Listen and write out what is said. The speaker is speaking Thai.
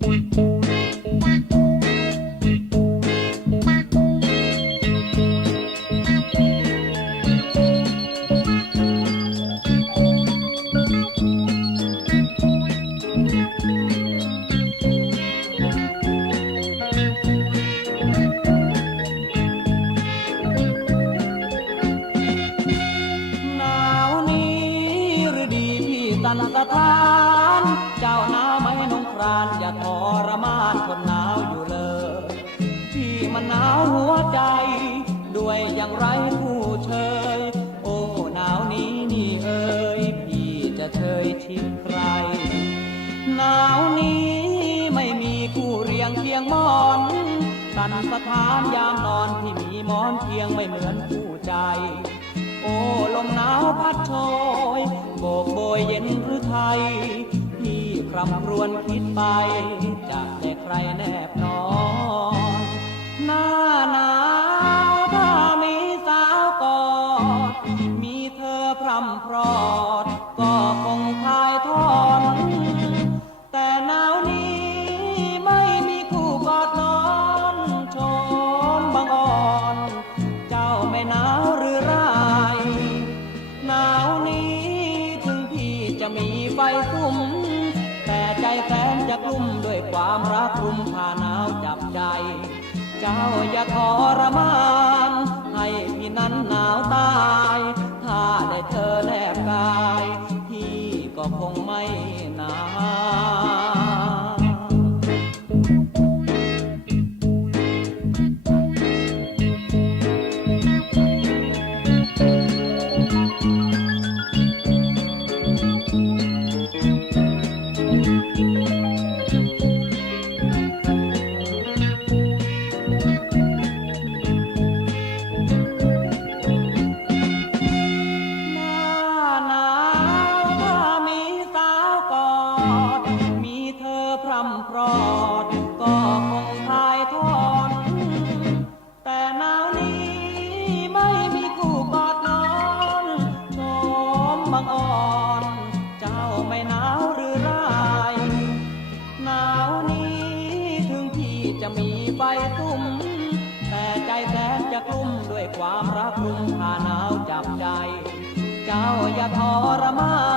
หน มันหนาวหัวใจ ด้วยอย่างไรผู้เชย โอ้หนาวนี้นี่เอ่ยพี่จะเชยชิดใคร หนาวนี้ไม่มีคู่เรียงเคียงมอนสันสถานยามนอนที่มีมอนเพียงไม่เหมือนคู่ใจ โอ้ลมหนาวพัดโชยโบกโบยเย็นหรือไทย พี่ครำครวญคิดไปจะได้ใครแนบนอน มีเธอพรำพรอด ก็คงคลายทอน แต่หนาวนี้ไม่มีคู่กอดนอนชนบางอ่อน เจ้าไม่หนาวหรือไรหนาวนี้ถึงพี่จะมีไฟซุ่ม แต่ใจแสนจะกลุ่มด้วยความรักรุมผ่าหนาวจับใจ เจ้าอย่าทรมาน ให้พี่นั้นหนาวตาย ค รอดก็คงทายทอนแต่หนาวนี้ไม่มีคู่กอดนอนชมบางอ่อน เจ้าไม่หนาวหรือไรหนาวนี้ถึงพี่จะมีไฟซุ่มแต่ใจแสนจะกลุ้มด้วยความรักรุมผ่าหนาวจับใจ เจ้าอย่าทรมาน